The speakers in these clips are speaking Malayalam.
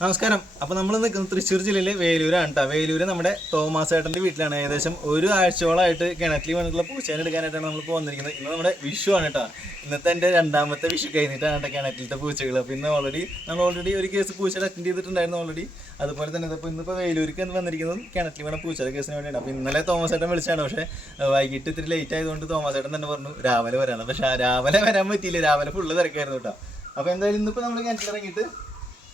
നമസ്കാരം. അപ്പോൾ നമ്മൾ നിൽക്കുന്നത് തൃശ്ശൂർ ജില്ലയിലെ വേലൂരാണ് കേട്ടോ. വേലൂർ നമ്മുടെ തോമസ് ഏട്ടൻ്റെ വീട്ടിലാണ്. ഏകദേശം ഒരു ആഴ്ചയോളമായിട്ട് കിണറ്റിൽ വന്നിട്ടുള്ള പൂച്ചേനെ എടുക്കാനായിട്ടാണ് നമ്മൾ വന്നിരിക്കുന്നത്. ഇന്ന് നമ്മുടെ വിഷു ആണ് കേട്ടോ. ഇന്നത്തെ എൻ്റെ രണ്ടാമത്തെ വിഷു കഴിഞ്ഞിട്ടാണ് കേട്ടോ കിണറ്റിലത്തെ പൂച്ചകൾ. അപ്പോൾ ഇന്ന് നമ്മൾ ഓൾറെഡി ഒരു കേസ് പൂച്ചയുടെ അറ്റൻഡ് ചെയ്തിട്ടുണ്ടായിരുന്നു ഓൾറെഡി. അതുപോലെ തന്നെ ഇന്നിപ്പോൾ വേലൂർക്ക് വന്നിരിക്കുന്നത് കിണറ്റിൽ വേണം പൂച്ചയുടെ കേസിന് വേണ്ടിയാണ്. അപ്പോൾ ഇന്നലെ തോമസ് ഏട്ടൻ വിളിച്ചാണ്. പക്ഷേ വൈകിട്ട് ഇത്തിരി ലേറ്റ് ആയതുകൊണ്ട് തോമസ് ഏട്ടൻ തന്നെ പറഞ്ഞു രാവിലെ വരാണ്. പക്ഷേ രാവിലെ വരാൻ പറ്റിയില്ല, രാവിലെ ഫുള്ള് തിരക്കായിരുന്നു കേട്ടോ. അപ്പോൾ എന്തായാലും ഇന്നിപ്പോൾ നമ്മൾ കിണറ്റിലിറങ്ങിയിട്ട്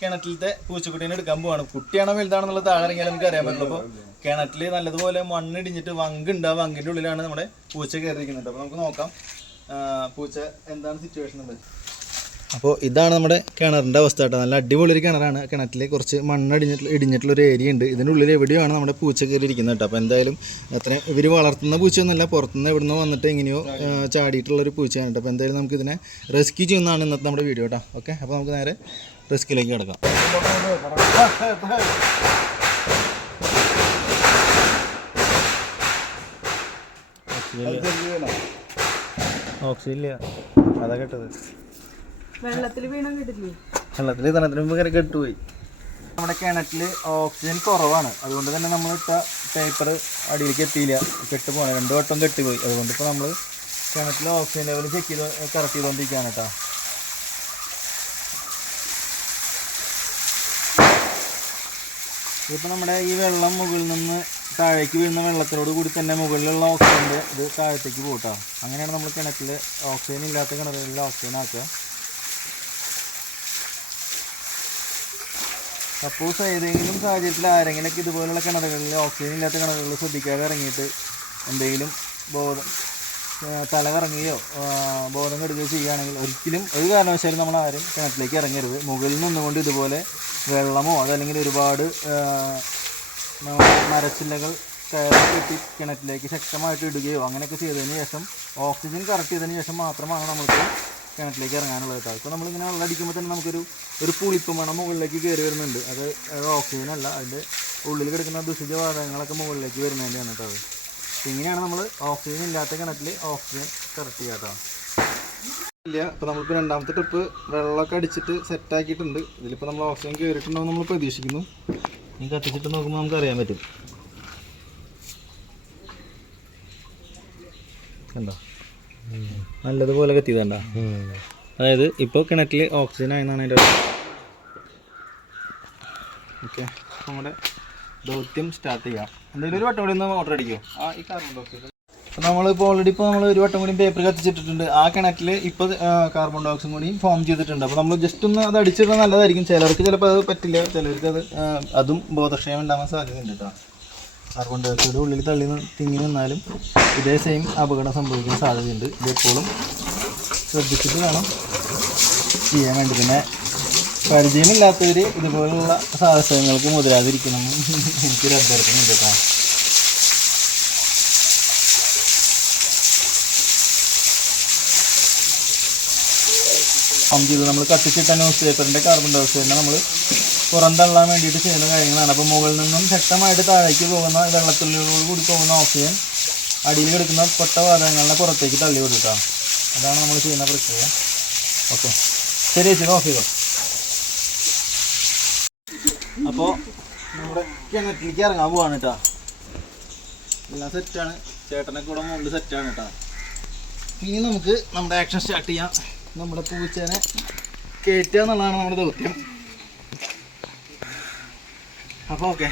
കിണറ്റിലത്തെ പൂച്ചക്കുട്ടീനെ എടുക്കാൻ പോവാണ്. കുട്ടിയാണോ വലുതാണെന്നുള്ള താഴെ ഇറങ്ങിയാൽ നമുക്ക് അറിയാൻ പറ്റുള്ളൂ. അപ്പോൾ കിണറ്റിൽ നല്ലതുപോലെ മണ്ണിടിഞ്ഞിട്ട് വങ്കുണ്ട്. ആ വങ്കിൻ്റെ ഉള്ളിലാണ് നമ്മുടെ പൂച്ച കയറിയിരിക്കുന്നത്. അപ്പോൾ നമുക്ക് നോക്കാം പൂച്ച എന്താണ് സിറ്റുവേഷൻ ഉണ്ട്. അപ്പോൾ ഇതാണ് നമ്മുടെ കിണറിൻ്റെ അവസ്ഥ കേട്ടോ. നല്ല അടിപൊളി ഒരു കിണറാണ്. കിണറ്റിൽ കുറച്ച് ഇടിഞ്ഞിട്ടുള്ളൊരു ഏരിയ ഉണ്ട്. ഇതിൻ്റെ ഉള്ളിൽ എവിടെയാണ് നമ്മുടെ പൂച്ച കയറിയിരിക്കുന്നത് കേട്ടോ. അപ്പോൾ എന്തായാലും ഇവർ വളർത്തുന്ന പൂച്ചയൊന്നുമല്ല, പുറത്തുനിന്ന് എവിടുന്ന് വന്നിട്ട് എങ്ങനെയോ ചാടിയിട്ടുള്ളൊരു പൂച്ചയാണ് കേട്ടോ. അപ്പോൾ എന്തായാലും നമുക്കിതിനെ റെസ്ക്യൂ ചെയ്യുന്നതാണ് ഇന്നത്തെ നമ്മുടെ വീഡിയോ കേട്ടോ. ഓക്കെ, അപ്പോൾ നമുക്ക് നേരെ റിസ്കിലേക്ക് കിടക്കാം. ഓക്സിജൻ അതാ കേട്ടത്. വെള്ളത്തിൽ തണത്തിന് മുമ്പ് കെട്ടുപോയി. നമ്മുടെ കിണറ്റിൽ ഓക്സിജൻ കുറവാണ്. അതുകൊണ്ട് തന്നെ നമ്മൾ ഇട്ട പേപ്പർ അടിയിലേക്ക് എത്തിയില്ല, കെട്ട് പോകണം. 2 വട്ടം കെട്ടിപ്പോയി. അതുകൊണ്ട് ഇപ്പോൾ നമ്മൾ കിണറ്റിൽ ഓക്സിജൻ ലെവൽ ചെക്ക് കറക്റ്റ് ചെയ്തുകൊണ്ടിരിക്കുകയാണ് കേട്ടോ. ഇതിപ്പോൾ നമ്മുടെ ഈ വെള്ളം മുകളിൽ നിന്ന് താഴേക്ക് വീഴുന്ന വെള്ളത്തിനോട് കൂടി തന്നെ മുകളിലുള്ള ഓക്സിജൻ്റെ ഇത് താഴത്തേക്ക് പോകട്ടോ. അങ്ങനെയാണ് നമ്മൾ കിണറ്റിൽ ഓക്സിജൻ ഇല്ലാത്ത കിണറുകളിൽ ഓക്സിജൻ ആക്കുക. സപ്പോസ് ഏതെങ്കിലും സാഹചര്യത്തിൽ ആരെങ്കിലൊക്കെ ഇതുപോലുള്ള കിണറുകളിൽ ഓക്സിജൻ ഇല്ലാത്ത കിണറുകളിൽ ശ്രദ്ധിക്കാതെ ഇറങ്ങിയിട്ട് എന്തെങ്കിലും തല കറങ്ങുകയോ ബോധം കെടുകയോ ചെയ്യുകയാണെങ്കിൽ ഒരിക്കലും ഒരു കാരണവശാലും നമ്മൾ ആരും കിണറ്റിലേക്ക് ഇറങ്ങരുത്. മുകളിൽ നിന്നുകൊണ്ട് ഇതുപോലെ വെള്ളമോ അതല്ലെങ്കിൽ ഒരുപാട് മരച്ചില്ലകൾ കയറി കെട്ടി കിണറ്റിലേക്ക് ശക്തമായിട്ട് ഇടുകയോ അങ്ങനെയൊക്കെ ചെയ്തതിന് ശേഷം ഓക്സിജൻ കറക്റ്റ് ചെയ്തതിന് ശേഷം മാത്രമാണ് നമുക്ക് കിണറ്റിലേക്ക് ഇറങ്ങാനുള്ളത് കേട്ടോ. ഇപ്പോൾ നമ്മളിങ്ങനെ വെള്ളം അടിക്കുമ്പോൾ തന്നെ നമുക്കൊരു പുളിപ്പ് മണം മുകളിലേക്ക് കയറി വരുന്നുണ്ട്. അത് ഓക്സിജൻ അല്ല, അതിൻ്റെ ഉള്ളിൽ കിടക്കുന്ന ദുഷിജവാതകങ്ങളൊക്കെ മുകളിലേക്ക് വരുന്നതിൻ്റെയാണ് കേട്ടോ. അത് ഇങ്ങനെയാണ് നമ്മൾ ഓക്സിജൻ ഇല്ലാത്ത കിണറ്റിൽ ഓക്സിജൻ കറക്റ്റ് ചെയ്യുക കേട്ടോ. ഇല്ല, ഇപ്പോൾ നമ്മളിപ്പോൾ രണ്ടാമത്തെ ട്രിപ്പ് വെള്ളമൊക്കെ അടിച്ചിട്ട് സെറ്റാക്കിയിട്ടുണ്ട്. ഇതിലിപ്പോൾ നമ്മൾ ഓക്സിജൻ കയറിയിട്ടുണ്ടാവും നമ്മൾ പ്രതീക്ഷിക്കുന്നു. ഇനി കത്തിച്ചിട്ട് നോക്കുമ്പോൾ നമുക്ക് അറിയാൻ പറ്റും. കണ്ടോ, നല്ലതുപോലെ കത്തിയതണ്ട. അതായത് ഇപ്പോൾ കിണറ്റിൽ ഓക്സിജൻ ആയെന്നാണ് അതിൻ്റെ അർത്ഥം. ഓക്കെ, നമ്മുടെ ദൗത്യം സ്റ്റാർട്ട് ചെയ്യാം. എന്തെങ്കിലും ഒരു വട്ടം കൂടി ഒന്ന് മോട്ടർ അടിക്കുമോ? ഈ കാർബൺ ഡൈ ഓക്സൈഡ് നമ്മളിപ്പോൾ ഓൾറെഡി നമ്മൾ ഒരു വട്ടം കൂടി പേപ്പർ കത്തിച്ചിട്ടിട്ടുണ്ട്. ആ കിണറ്റിൽ ഇപ്പോൾ കാർബൺ ഡൈ ഓക്സൈഡ് കൂടി ഫോം ചെയ്തിട്ടുണ്ട്. അപ്പോൾ നമ്മൾ ജസ്റ്റ് ഒന്ന് അത് അടിച്ചിട്ടാൽ നല്ലതായിരിക്കും. ചിലർക്ക് ചിലപ്പോൾ അത് പറ്റില്ല, ചിലർക്ക് അതും ബോധക്ഷയം ഉണ്ടാകാൻ സാധ്യതയുണ്ട് കേട്ടോ. കാർബൺ ഡൈ ഓക്സൈഡ് ഉള്ളിൽ തിങ്ങി നിന്നാലും ഇതേ സെയിം അപകടം സംഭവിക്കാൻ സാധ്യതയുണ്ട്. ഇതെപ്പോഴും ശ്രദ്ധിച്ചിട്ട് വേണം ചെയ്യാൻ വേണ്ടി. പിന്നെ പരിചയമില്ലാത്തവർ ഇതുപോലുള്ള സാഹസങ്ങൾക്ക് മുതലാതിരിക്കണം എനിക്കൊരു അഭ്യർത്ഥനയുണ്ട് കേട്ടോ. ചെയ്ത് നമ്മൾ കത്തിച്ചിട്ട ന്യൂസ് പേപ്പറിൻ്റെ കാർബൺ ഡൈ ഓക്സൈഡിനെ നമ്മൾ പുറന്തള്ളാൻ വേണ്ടിയിട്ട് ചെയ്യുന്ന കാര്യങ്ങളാണ്. അപ്പോൾ മുകളിൽ നിന്നും ശക്തമായിട്ട് താഴേക്ക് പോകുന്ന വെള്ളത്തുള്ളികളോട് കൂടി പോകുന്ന ഓക്സിജൻ അടിയിൽ കിടക്കുന്ന പൊട്ടവാതകങ്ങളെ പുറത്തേക്ക് തള്ളി കൊടുക്കാം. അതാണ് നമ്മൾ ചെയ്യുന്ന പ്രക്രിയ. ഓക്കെ, ശരി ചേച്ചി, ഓഫ് ചെയ്തോ. അപ്പോൾ നമ്മുടെ കിണറ്റിലേക്ക് ഇറങ്ങാൻ പോവാണ് കേട്ടോ. എല്ലാം സെറ്റാണ്, ചേട്ടനൊക്കെ കൂടെ മുകളിൽ സെറ്റാണ് കേട്ടോ. ഇനി നമുക്ക് നമ്മുടെ ആക്ഷൻ സ്റ്റാർട്ട് ചെയ്യാം. നമ്മുടെ പൂച്ചേനെ കയറ്റുക എന്നുള്ളതാണ് നമ്മുടെ ദൗത്യം. അപ്പോൾ ഓക്കെ,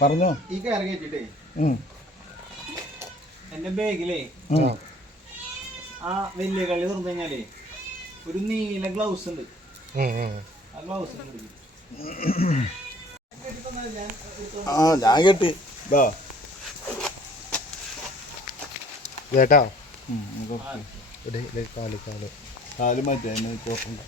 പറഞ്ഞോ. ഈ കയറി കയറ്റിട്ടേ എൻ്റെ ബാഗിലേ ആ വലിയ കളി തുറന്നു കഴിഞ്ഞാലേ ഒരു നീല ഗ്ലൗസ് ഉണ്ട്. ആ ഗ്ലൗസ് ഞാൻ കെട്ടി ചേട്ടാ. കാല് മാറ്റാ ഉണ്ട്.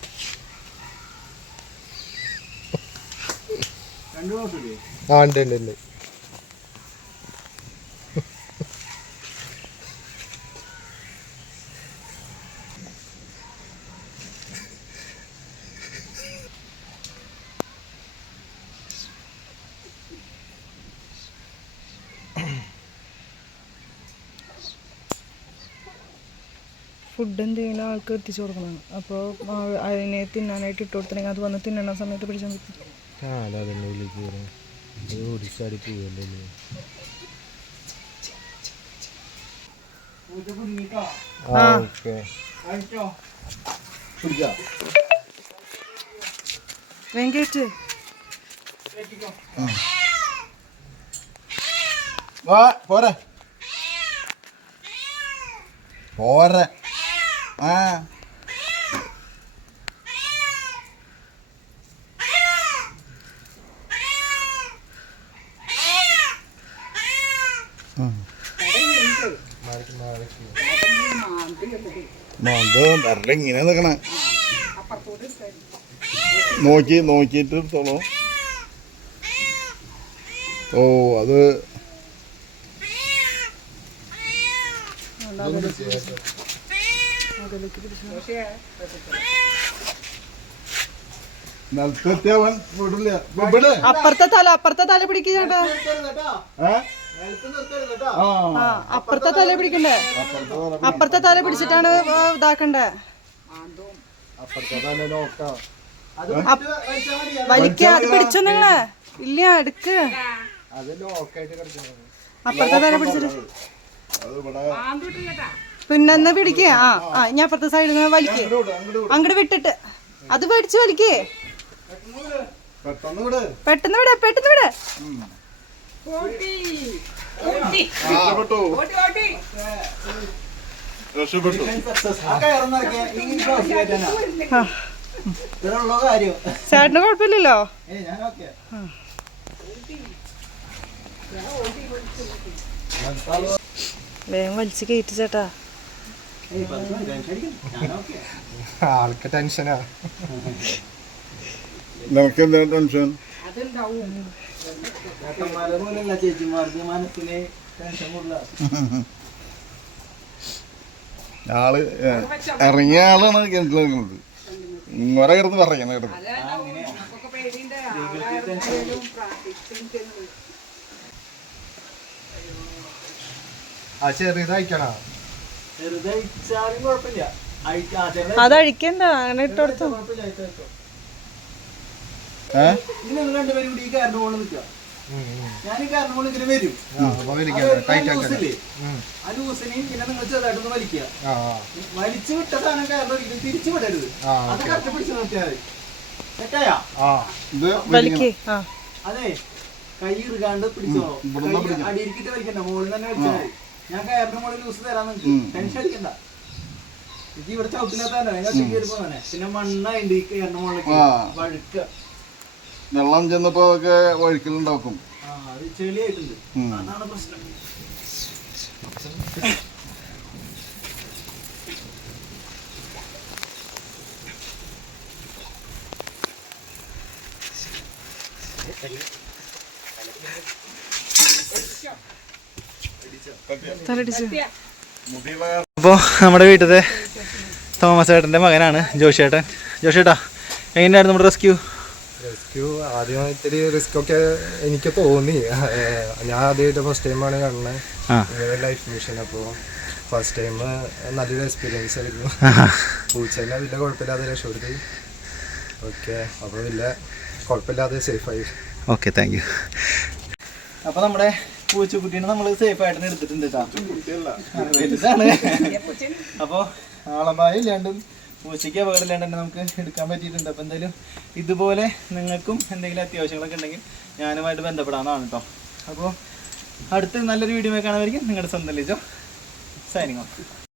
ഫുഡ് എന്തെങ്കിലും ആൾക്ക് എത്തിച്ചു കൊടുക്കണം. അപ്പോൾ അതിനെ തിന്നാനായിട്ട് ഇട്ട് കൊടുത്തില്ലെങ്കിൽ അത് വന്ന് തിന്നണ സമയത്ത് പിടിച്ചാൽ പറ്റും. വെങ്കേറ്റ് വാ പോരെ പോരെ ആ ഇങ്ങനെ നിക്കണേ നോക്കിയിട്ട് എടുത്തോളൂ. ഓ അത് നിലത്തെത്തിയവൻ വിടില്ല. അപ്പുറത്തെ തല പിടിക്കുക ചേട്ടാ. അപ്പുറത്തെ തല പിടിക്കണ്ടേ? അപ്പുറത്തെ തല പിടിച്ചിട്ടാണ് ഇതാക്കണ്ടേ. വലിക്ക, അത് പിടിച്ചോ നിങ്ങള്. ഇല്ല, എടുക്ക്. അപ്പുറത്തെ തല പിടിച്ചിട്ട് പിന്നെ പിടിക്ക. ഞാൻ അപ്പുറത്തെ സൈഡിൽ നിന്ന് വലിക്ക്. അങ്ങോട്ട് വിട്ടിട്ട് അത് പിടിച്ച് വലിക്കേ. പെട്ടെന്ന് വിട്. ചേട്ടന് കുഴപ്പമില്ലല്ലോ. വേഗം വലിച്ച് കയറ്റി ചേട്ടാ. ആൾക്ക് ടെൻഷനാ. നമുക്ക് എന്താ ടെൻഷൻ? ആള് ഇറങ്ങിയ ആളാണ് കിണറ്റിൽ നിൽക്കുന്നത്. ഇങ്ങോരെ കിടന്ന് പറയുന്നത് കിടന്ന് ചെറുതായിക്കണോ? അത് അഴിക്കണ്ട, അങ്ങനെ ഇട്ട് കൊടുത്തു. ഞാൻ ഈ കാരണം കൊണ്ട് ഇങ്ങനെ വരും. വലിക്കുക, വലിച്ചു വിട്ട സാധനം കാരണം ഒരിക്കലും തിരിച്ചു വിടരുത്. അത് കറക്റ്റ് പിടിച്ചു നിർത്തിയാൽ തെറ്റായാ. അതെ, കൈ ഇറുകാണ്ട് പിടിച്ചോളൂ. അടിയിരിക്കിട്ട് വലിക്കണ്ട, മുകളിൽ തന്നെ വലിച്ചാൽ മതി. ഞാൻ കയറിന്റെ മുകളിൽ ലൂസ് തരാൻ നിങ്ങൾക്ക് ടെൻഷൻ അടിക്കണ്ട. എനിക്ക് ഇവിടെ ചവിട്ടില്ലാത്തന്നെ തന്നെ. പിന്നെ മണ്ണായിട്ട് ഈ കയറിന്റെ മുകളിലേക്ക് വഴുക്ക. വെള്ളം ചെന്നപ്പോ ഒക്കെ വഴുക്കലുണ്ടാക്കും. അത് ചെളിയായിട്ടുണ്ട്, അതാണ് പ്രശ്നം. അപ്പോൾ നമ്മുടെ വീട്ടിലത്തെ തോമസ് ഏട്ടൻ്റെ മകനാണ് ജോഷേട്ടൻ. ജോഷേട്ടാ, എങ്ങനെയായിരുന്നു നമ്മുടെ റെസ്ക്യൂ? ആദ്യം ഇത്തിരി റിസ്ക് ഒക്കെ എനിക്ക് തോന്നി. ഞാൻ ആദ്യമായിട്ട് ഫസ്റ്റ് ടൈമാണ് കാണുന്നത് ലൈഫ് മിഷൻ. അപ്പോൾ ഫസ്റ്റ് ടൈം നല്ലൊരു എക്സ്പീരിയൻസ് ആയിരുന്നു. പൂച്ചേനെ വലിയ കുഴപ്പമില്ലാതെ രക്ഷപ്പെടുത്തി. ഓക്കെ, അപ്പോൾ വലിയ കുഴപ്പമില്ലാതെ സേഫായി. Okay, thank you. അപ്പോൾ നമ്മുടെ പൂച്ചക്കുട്ടീനെ നമ്മൾ സേഫായിട്ട് എടുത്തിട്ടുണ്ട് വലുതാണ്. അപ്പോൾ ആളപായം ഇല്ലാണ്ടും പൂച്ചയ്ക്ക് അപകടമില്ലാണ്ട് തന്നെ നമുക്ക് എടുക്കാൻ പറ്റിയിട്ടുണ്ട്. അപ്പോൾ എന്തായാലും ഇതുപോലെ നിങ്ങൾക്കും എന്തെങ്കിലും അത്യാവശ്യങ്ങളൊക്കെ ഉണ്ടെങ്കിൽ ഞാനുമായിട്ട് ബന്ധപ്പെടാവുന്നതാണ് കേട്ടോ. അപ്പോൾ അടുത്ത് നല്ലൊരു വീഡിയോ കാണുമായിരിക്കും. നിങ്ങളുടെ സ്വന്തം ലിജോ സൈനിങ് ഓഫ്.